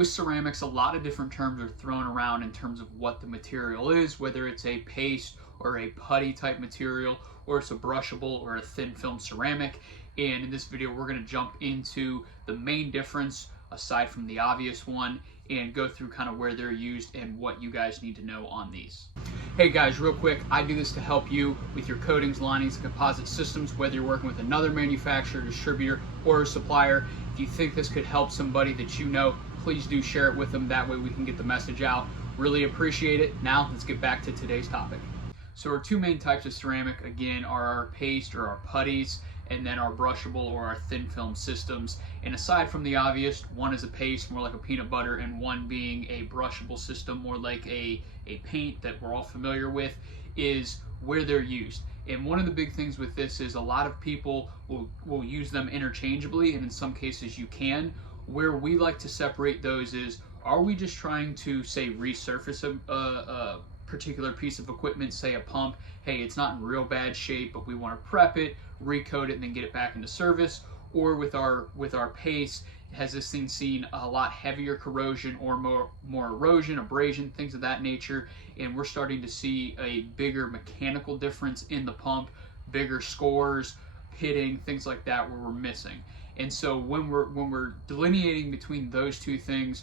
With ceramics, a lot of different terms are thrown around in terms of what the material is, whether it's a paste or a putty type material, or it's a brushable or a thin film ceramic. And in this video, we're going to jump into the main difference aside from the obvious one and go through kind of where they're used and what you guys need to know on these. Hey guys, real quick, I do this to help you with your coatings, linings, and composite systems, whether you're working with another manufacturer, distributor, or a supplier. If you think this could help somebody that you know, please do share it with them. That way we can get the message out. Really appreciate it. Now let's get back to today's topic. So our two main types of ceramic, again, are our paste or our putties, and then our brushable or our thin film systems. And aside from the obvious, one is a paste, more like a peanut butter, and one being a brushable system, more like a paint that we're all familiar with, is where they're used. And one of the big things with this is a lot of people will use them interchangeably, and in some cases you can. Where we like to separate those is, are we just trying to, say, resurface a particular piece of equipment, say a pump? Hey, it's not in real bad shape, but we want to prep it, recoat it, and then get it back into service. Or with our paste, has this thing seen a lot heavier corrosion or more erosion, abrasion, things of that nature, and we're starting to see a bigger mechanical difference in the pump, bigger scores, pitting, things like that where we're missing. And so when we're delineating between those two things,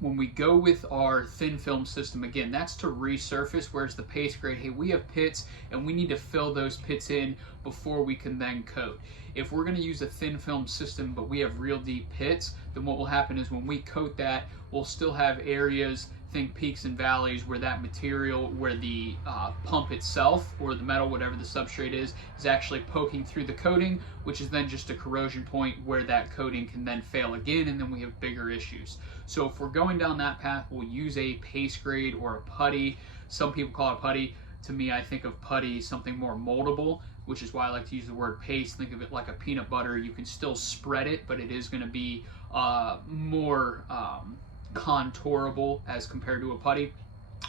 when we go with our thin film system, again, that's to resurface, whereas the paste grade, hey, we have pits and we need to fill those pits in before we can then coat. If we're going to use a thin film system but we have real deep pits, then what will happen is when we coat that, we'll still have areas, think peaks and valleys, where that material, where the pump itself or the metal, whatever the substrate is actually poking through the coating, which is then just a corrosion point where that coating can then fail again, and then we have bigger issues. So if we're going down that path, we'll use a paste grade or a putty. Some people call it putty. To me, I think of putty something more moldable, which is why I like to use the word paste. Think of it like a peanut butter. You can still spread it, but it is going to be more contourable as compared to a putty.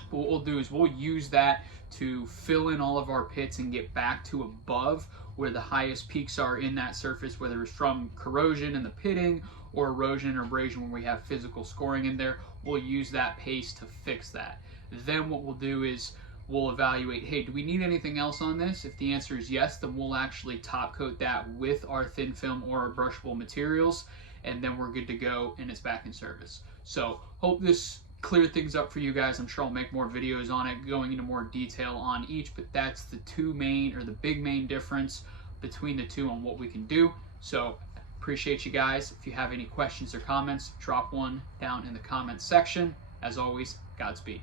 But what we'll do is we'll use that to fill in all of our pits and get back to above where the highest peaks are in that surface, whether it's from corrosion in the pitting or erosion or abrasion when we have physical scoring in there. We'll use that paste to fix that. Then what we'll do is we'll evaluate, hey, do we need anything else on this? If the answer is yes, then we'll actually top coat that with our thin film or our brushable materials, and then we're good to go and it's back in service. So hope this cleared things up for you guys. I'm sure I'll make more videos on it going into more detail on each, but that's the two main, or the big main difference between the two on what we can do. So appreciate you guys. If you have any questions or comments, drop one down in the comments section. As always, Godspeed.